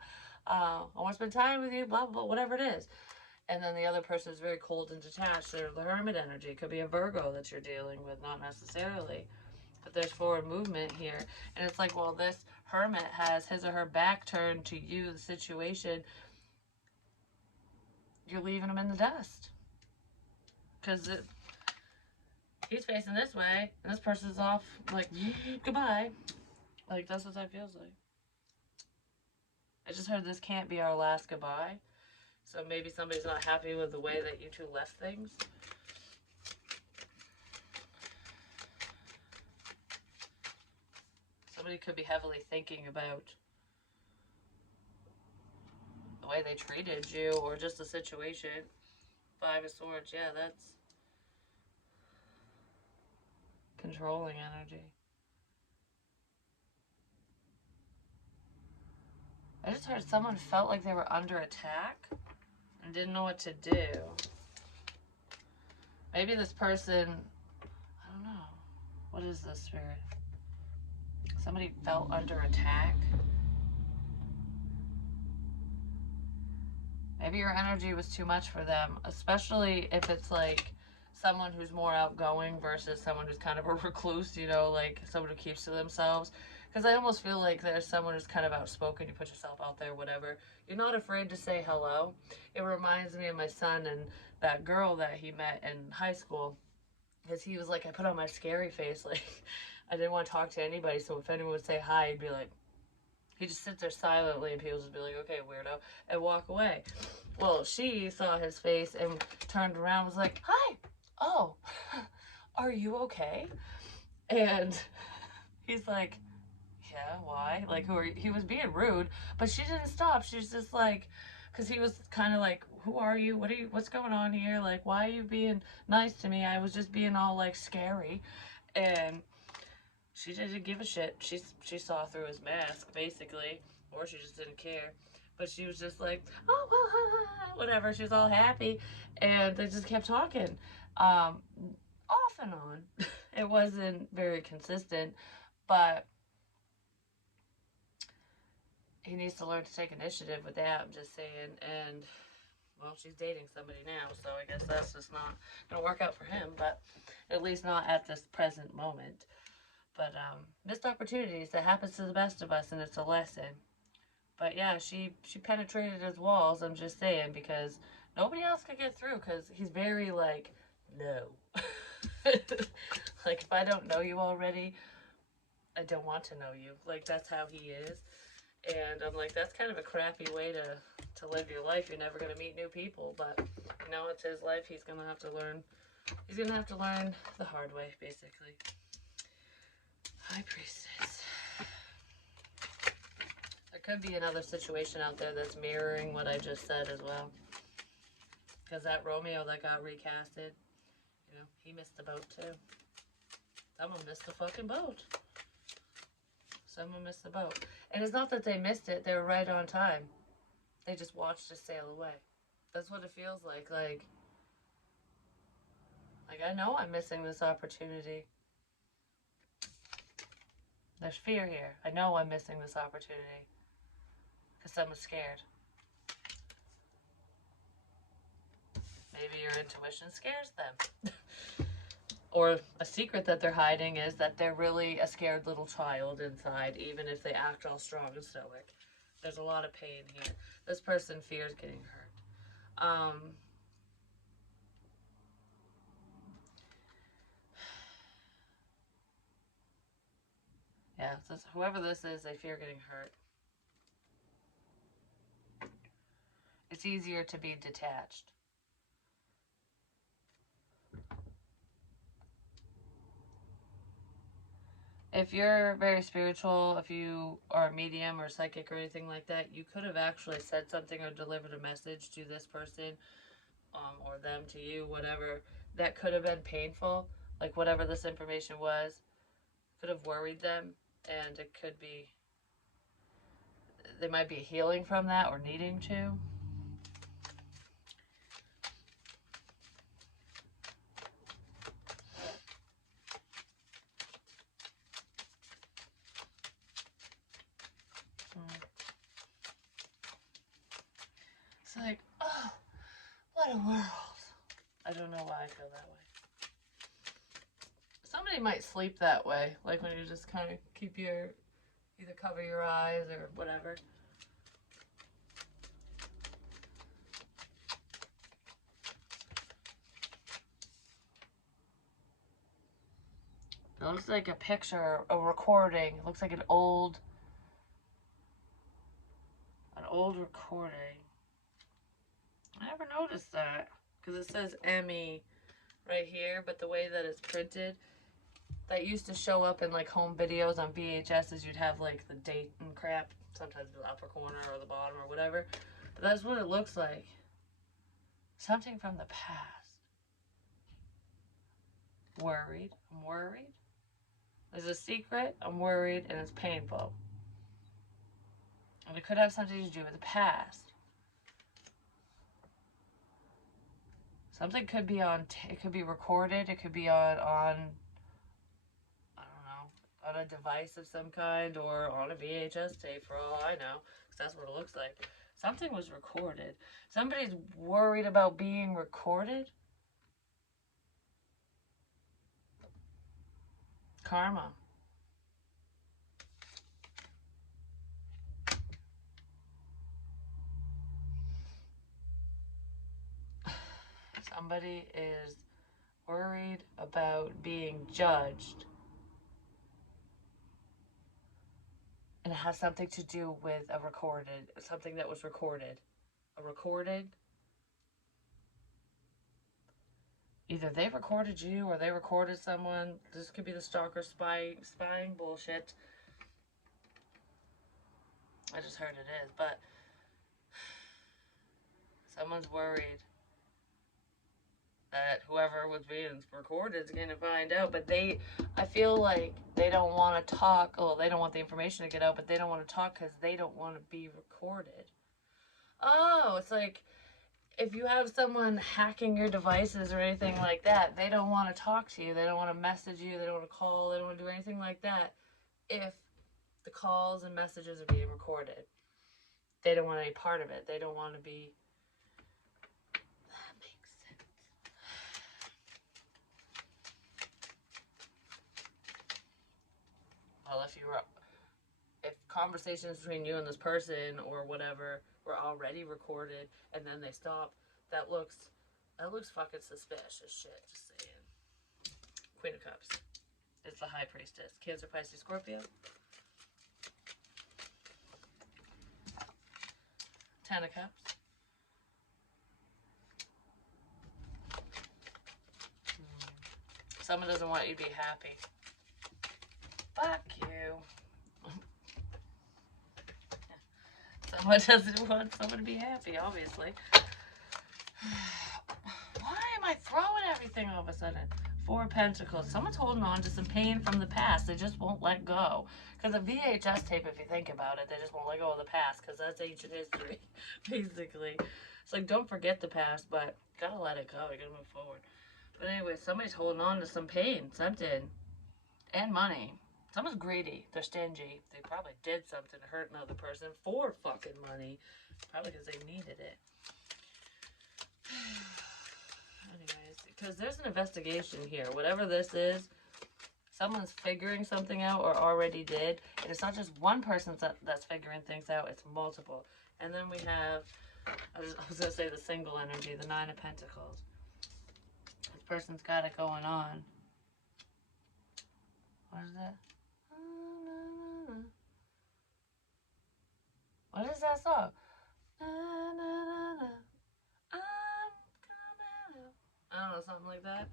I want to spend time with you, blah, blah, blah, whatever it is. And then the other person is very cold and detached. They're the hermit energy. It could be a Virgo that you're dealing with, not necessarily. But there's forward movement here. And it's like, well, this hermit has his or her back turned to you, the situation. You're leaving him in the dust. Because he's facing this way, and this person's off, like, goodbye. Like, that's what that feels like. I just heard this can't be our last goodbye. So maybe somebody's not happy with the way that you two left things. Somebody could be heavily thinking about the way they treated you or just the situation. 5 of Swords, yeah, that's controlling energy. I just heard someone felt like they were under attack and didn't know what to do. Maybe this person, I don't know. What is this, Spirit? Somebody felt under attack. Maybe your energy was too much for them, especially if it's like someone who's more outgoing versus someone who's kind of a recluse, you know, like someone who keeps to themselves. Because I almost feel like there's someone who's kind of outspoken, you put yourself out there, whatever. You're not afraid to say hello. It reminds me of my son and that girl that he met in high school. Because he was like, I put on my scary face, like, I didn't want to talk to anybody, so if anyone would say hi, he'd be like, he just sits there silently, and people just be like, okay, weirdo, and walk away. Well, she saw his face and turned around, was like, hi, oh, are you okay? And he's like, yeah, why? Like, who are you? He was being rude, but she didn't stop. She was just like, because he was kind of like, who are you? What's going on here? Like, why are you being nice to me? I was just being all, like, scary. And she didn't give a shit. She saw through his mask, basically, or she just didn't care. But she was just like, oh, well, whatever. She was all happy, and they just kept talking, off and on. It wasn't very consistent, but he needs to learn to take initiative with that. I'm just saying, and well, she's dating somebody now, so I guess that's just not gonna work out for him. But at least not at this present moment. But missed opportunities, that happens to the best of us, and it's a lesson. But yeah, she penetrated his walls, I'm just saying, because nobody else could get through, because he's very like, no. Like, if I don't know you already, I don't want to know you. Like, that's how he is. And I'm like, that's kind of a crappy way to live your life. You're never going to meet new people, but you know, it's his life. He's going to have to learn. He's going to have to learn the hard way, basically. High Priestess. There could be another situation out there that's mirroring what I just said as well. Because that Romeo that got recasted, you know, he missed the boat too. Someone missed the fucking boat. Someone missed the boat. And it's not that they missed it, they were right on time. They just watched it sail away. That's what it feels like. Like, I know I'm missing this opportunity. There's fear here. I know I'm missing this opportunity. Because someone's scared. Maybe your intuition scares them. Or a secret that they're hiding is that they're really a scared little child inside, even if they act all strong and stoic. There's a lot of pain here. This person fears getting hurt. Yeah, whoever this is, they fear getting hurt. It's easier to be detached. If you're very spiritual, if you are a medium or psychic or anything like that, you could have actually said something or delivered a message to this person, or them to you, whatever, that could have been painful. Like whatever this information was, could have worried them, and it could be, they might be healing from that or needing to. It's like, oh, what a world. I don't know why I feel that way. Somebody might sleep that way, like when you just kind of keep your, either cover your eyes or whatever. It looks like a picture, a recording. It looks like an old recording. I never noticed that, because it says Emmy right here, but the way that it's printed, that used to show up in like home videos on VHSs. You'd have like the date and crap, sometimes in the upper corner or the bottom or whatever. But that's what it looks like. Something from the past. Worried. I'm worried. There's a secret. I'm worried, and it's painful. And it could have something to do with the past. Something could be on, it could be recorded, it could be on, I don't know, on a device of some kind, or on a VHS tape for all I know, because that's what it looks like. Something was recorded. Somebody's worried about being recorded. Karma. Somebody is worried about being judged. And it has something to do with a recorded, something that was recorded. A recorded. Either they recorded you or they recorded someone. This could be the stalker spying bullshit. I just heard it is, but someone's worried that whoever was being recorded is going to find out. But I feel like they don't want to talk. Well, they don't want the information to get out, but they don't want to talk because they don't want to be recorded. Oh, it's like if you have someone hacking your devices or anything like that, they don't want to talk to you. They don't want to message you. They don't want to call. They don't want to do anything like that if the calls and messages are being recorded. They don't want any part of it. They don't want to be... That makes sense. Well, if conversations between you and this person or whatever were already recorded and then they stop, that looks fucking suspicious shit, just saying. Queen of Cups is the High Priestess. Cancer, Pisces, Scorpio. Ten of Cups. Someone doesn't want you to be happy. Fuck you. Someone doesn't want someone to be happy, obviously. Why am I throwing everything all of a sudden? Four of Pentacles. Someone's holding on to some pain from the past. They just won't let go. Because a VHS tape, if you think about it, they just won't let go of the past. Because that's ancient history, basically. It's like, don't forget the past, but gotta let it go. You gotta move forward. But anyway, somebody's holding on to some pain, something. And money. Someone's greedy. They're stingy. They probably did something to hurt another person for fucking money. Probably because they needed it. Anyways, because there's an investigation here. Whatever this is, someone's figuring something out or already did. And it's not just one person that's figuring things out. It's multiple. And then we have, I was going to say the single energy, the Nine of Pentacles. This person's got it going on. What is that? What is that song? Na, na, na, na. I'm coming out. I don't know, something like that.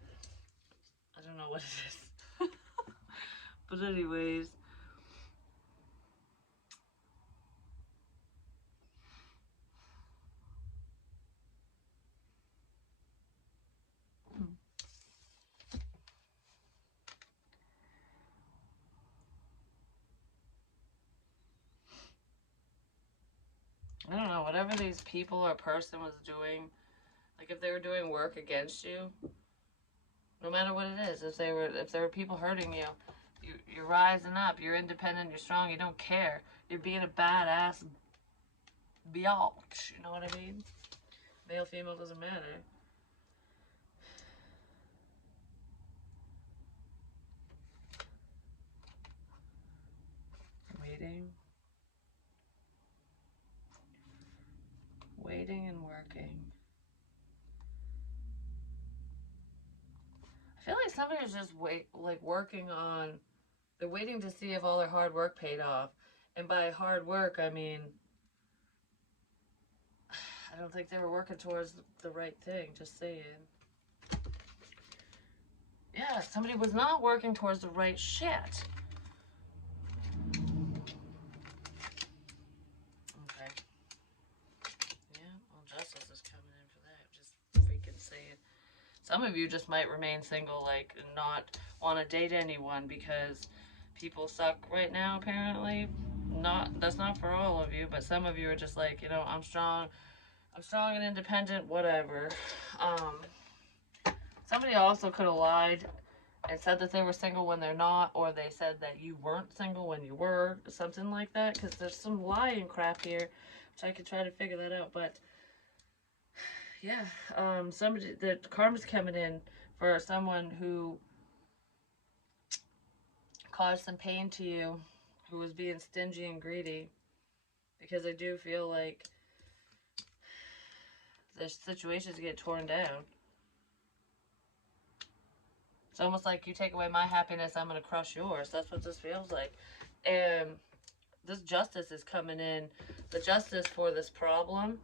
I don't know what it is. But anyways. I don't know, whatever these people or person was doing, like if they were doing work against you, no matter what it is, if there were people hurting you, you're rising up, you're independent, you're strong, you don't care. You're being a badass biatch, you know what I mean? Male, female, doesn't matter. Waiting. Waiting and working. I feel like somebody's just working on. They're waiting to see if all their hard work paid off, and by hard work I mean I don't think they were working towards the right thing. Just saying. Yeah, somebody was not working towards the right shit. Okay. Yeah, well, justice is coming in for that. Just freaking saying. Some of you just might remain single, like, and not want to date anyone because people suck right now, apparently. That's not for all of you, but some of you are just like, I'm strong and independent, whatever. Somebody also could have lied and said that they were single when they're not, or they said that you weren't single when you were, something like that, because there's some lying crap here, which I could try to figure that out, but yeah, the karma's coming in for someone who caused some pain to you, who was being stingy and greedy, because I do feel like the situations get torn down. It's almost like you take away my happiness, I'm going to crush yours. That's what this feels like. And this justice is coming in. The justice for this problem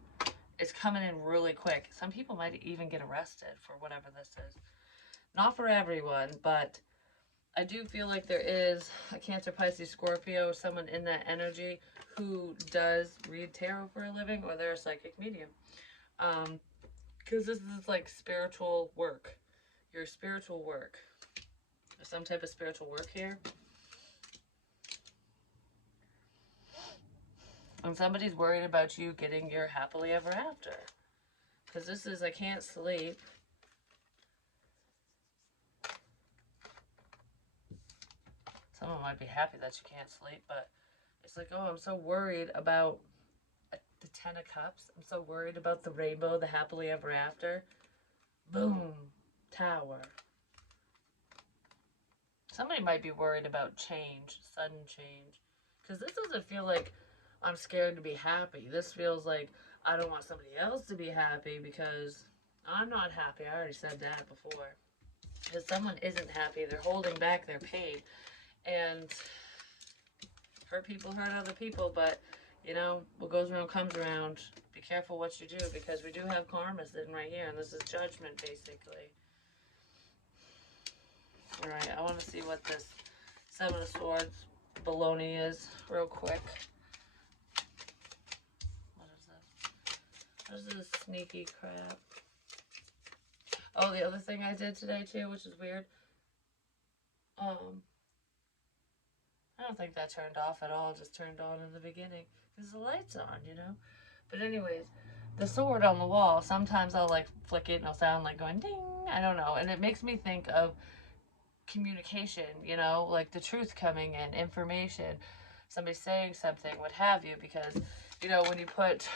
is coming in really quick. Some people might even get arrested for whatever this is. Not for everyone, but I do feel like there is a Cancer, Pisces, Scorpio, someone in that energy who does read tarot for a living, or they're a psychic medium. Because this is like spiritual work. Your spiritual work. There's some type of spiritual work here. And somebody's worried about you getting your happily ever after. Because this is, I can't sleep. Someone might be happy that you can't sleep, but it's like, oh, I'm so worried about the Ten of Cups. I'm so worried about the rainbow, the happily ever after. Boom. Tower. Somebody might be worried about change, sudden change. Because this doesn't feel like I'm scared to be happy. This feels like I don't want somebody else to be happy because I'm not happy. I already said that before. Because someone isn't happy. They're holding back their pain. And hurt people hurt other people, but what goes around comes around. Be careful what you do, because we do have karma sitting right here, and this is judgment, basically. Alright, I want to see what this Seven of Swords baloney is, real quick. What is this? What is this sneaky crap? Oh, the other thing I did today, too, which is weird. I don't think that turned off at all, just turned on in the beginning. Because the light's on, But anyways, the sword on the wall, sometimes I'll like flick it and it'll sound like going ding, I don't know. And it makes me think of communication, like the truth coming in, information, somebody saying something, what have you, because, when you put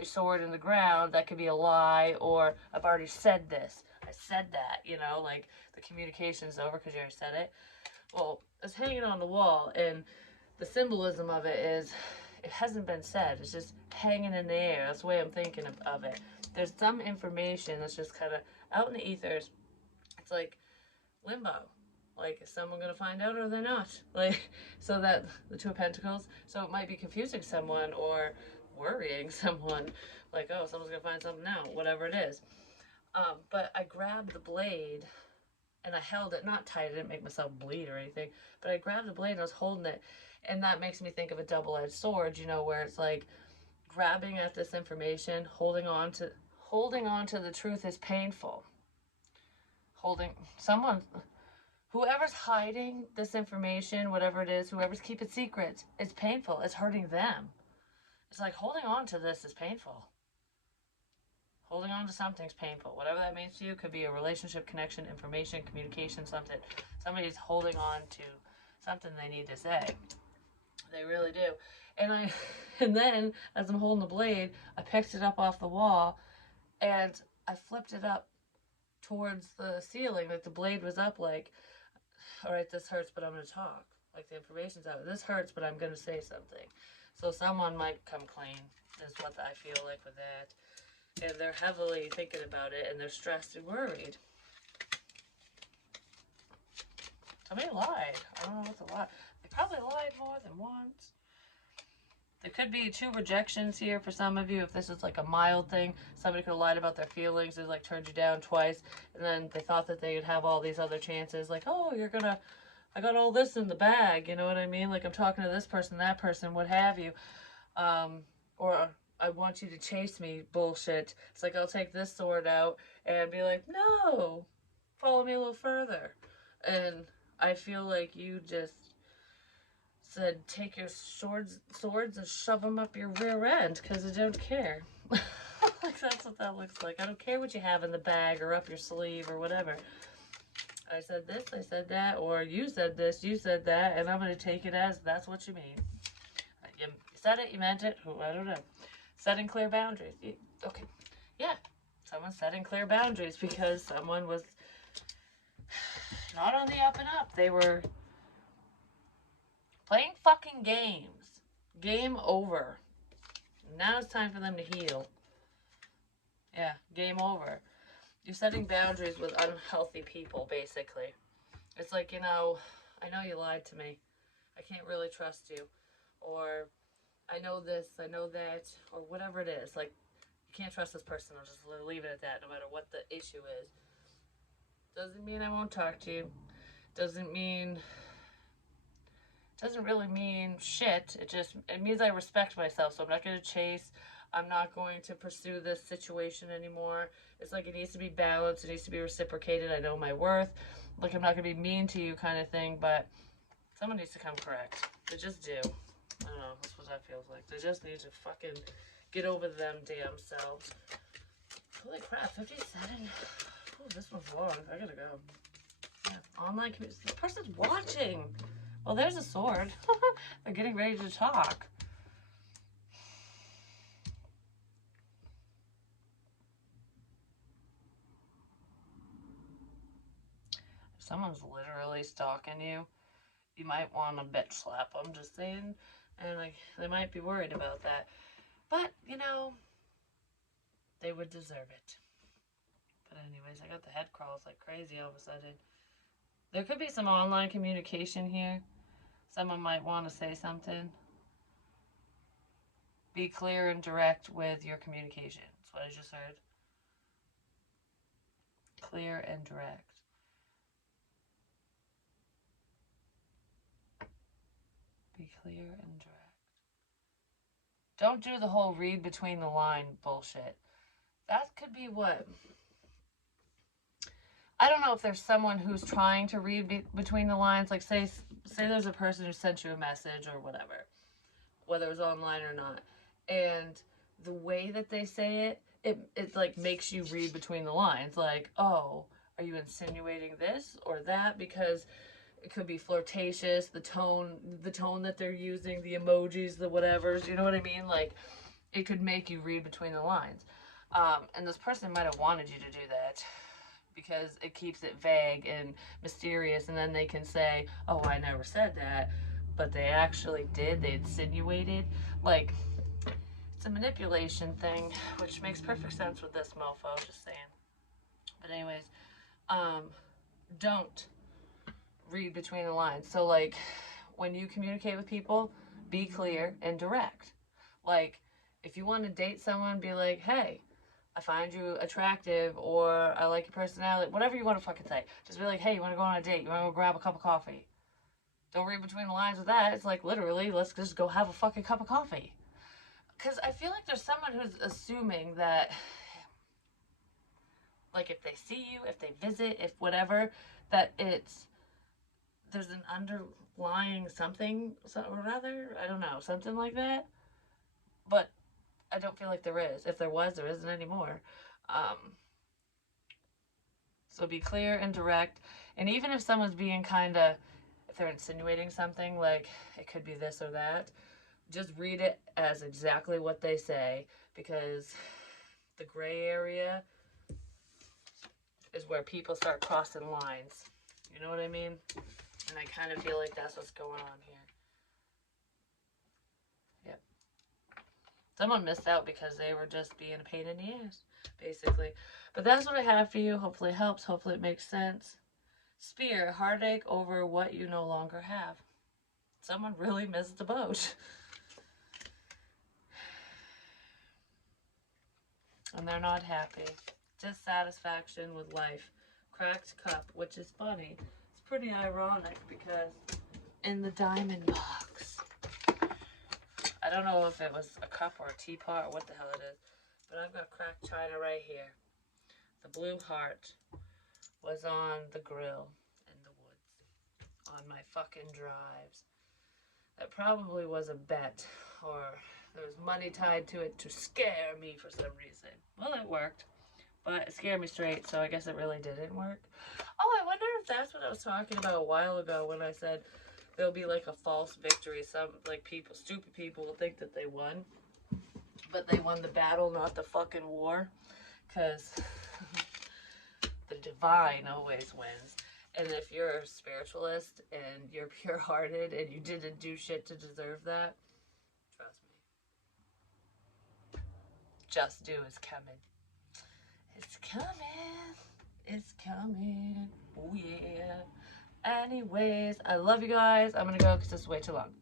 a sword in the ground, that could be a lie, or I've already said this, I said that, like the communication's over because you already said it. Well, it's hanging on the wall, and the symbolism of it is it hasn't been said. It's just hanging in the air. That's the way I'm thinking of it. There's some information that's just kind of out in the ethers. It's like limbo. Like, is someone going to find out or they're not? Like, so that the Two of Pentacles. So it might be confusing someone, or worrying someone, like, oh, someone's gonna find something out, whatever it is. But I grabbed the blade and I held it, not tight, I didn't make myself bleed or anything, but I grabbed the blade and I was holding it. And that makes me think of a double-edged sword, you know, where it's like grabbing at this information, holding on to the truth is painful. Holding someone, whoever's hiding this information, whatever it is, whoever's keeping secrets, it's painful. It's hurting them. It's like holding on to this is painful. Holding on to something's painful. Whatever that means to you, could be a relationship, connection, information, communication, something. Somebody's holding on to something they need to say. They really do. And then as I'm holding the blade, I picked it up off the wall and I flipped it up towards the ceiling. Like the blade was up, like, all right, this hurts, but I'm going to talk. Like the information's out. This hurts, but I'm going to say something. So someone might come clean, is what I feel like with that. And they're heavily thinking about it, and they're stressed and worried. Somebody lied. I don't know what to lie. They probably lied more than once. There could be 2 rejections here for some of you. If this is like a mild thing, somebody could have lied about their feelings. They like turned you down twice, and then they thought that they would have all these other chances. Like, oh, I got all this in the bag. You know what I mean? Like I'm talking to this person, that person, what have you. Or I want you to chase me bullshit. It's like I'll take this sword out and be like, no, follow me a little further. And I feel like you just said, take your swords and shove them up your rear end because I don't care. Like that's what that looks like. I don't care what you have in the bag or up your sleeve or whatever. I said this, I said that, or you said this, you said that, and I'm going to take it as that's what you mean. You said it, you meant it, I don't know. Setting clear boundaries. Okay. Yeah. Someone's setting clear boundaries because someone was not on the up and up. They were playing fucking games. Game over. Now it's time for them to heal. Yeah, game over. You're setting boundaries with unhealthy people, basically. It's like, I know you lied to me. I can't really trust you. Or I know this, I know that, or whatever it is. Like, you can't trust this person. I'll just leave it at that, no matter what the issue is. Doesn't mean I won't talk to you. Doesn't really mean shit. It means I respect myself, so I'm not going to chase. I'm not going to pursue this situation anymore. It's like it needs to be balanced. It needs to be reciprocated. I know my worth. Like, I'm not going to be mean to you kind of thing, but someone needs to come correct. They just do. I don't know. That's what that feels like. They just need to fucking get over them damn selves. Holy crap, 57. Oh, this one's long. I gotta go. Yeah, online community. This person's watching. Well, there's a sword. They're getting ready to talk. If someone's literally stalking you, you might want to bitch slap them, just saying. And like, they might be worried about that. But, they would deserve it. But anyways, I got the head crawls like crazy all of a sudden. There could be some online communication here. Someone might want to say something. Be clear and direct with your communication. That's what I just heard. Clear and direct. Be clear and direct. Don't do the whole read between the line bullshit. That could be what? I don't know if there's someone who's trying to read between the lines. Like, say there's a person who sent you a message or whatever, whether it was online or not, and the way that they say it like makes you read between the lines. Like, oh, are you insinuating this or that? Because it could be flirtatious, the tone that they're using, the emojis, the whatevers, you know what I mean? Like, it could make you read between the lines. And this person might have wanted you to do that because it keeps it vague and mysterious, and then they can say, oh, I never said that, but they actually did. They insinuated. Like, it's a manipulation thing, which makes perfect sense with this mofo, just saying. But anyways, don't read between the lines. So, like, when you communicate with people, be clear and direct. Like, If you want to date someone, be like, hey, I find you attractive, or I like your personality, whatever you want to fucking say. Just be like, hey, you want to go on a date? You want to go grab a cup of coffee? Don't read between the lines with that. It's like, literally, let's just go have a fucking cup of coffee. Because I feel like there's someone who's assuming that, like, if they see you, if they visit, if whatever, that there's an underlying something, or rather, I don't know, something like that. But I don't feel like there is. If there was, there isn't anymore. So be clear and direct. And even if someone's being kind of, if they're insinuating something, like it could be this or that, just read it as exactly what they say, because the gray area is where people start crossing lines. You know what I mean? And I kind of feel like that's what's going on here. Yep. Someone missed out because they were just being a pain in the ass, basically. But that's what I have for you. Hopefully it helps. Hopefully it makes sense. Spear, heartache over what you no longer have. Someone really missed the boat. And they're not happy. Dissatisfaction with life. Cracked cup, which is funny. It's pretty ironic because in the diamond box, I don't know if it was a cup or a teapot or what the hell it is, but I've got cracked china right here. The blue heart was on the grill in the woods on my fucking drives. That probably was a bet, or there was money tied to it to scare me for some reason. Well, it worked, but it scared me straight, so I guess it really didn't work. Oh, I wonder if that's what I was talking about a while ago when I said there'll be like a false victory. Some, like, people, stupid people will think that they won, but they won the battle, not the fucking war, because the divine always wins. And if you're a spiritualist and you're pure-hearted and you didn't do shit to deserve that, trust me. Just do is coming. It's coming. It's coming. Oh, yeah. Anyways, I love you guys. I'm going to go because it's way too long.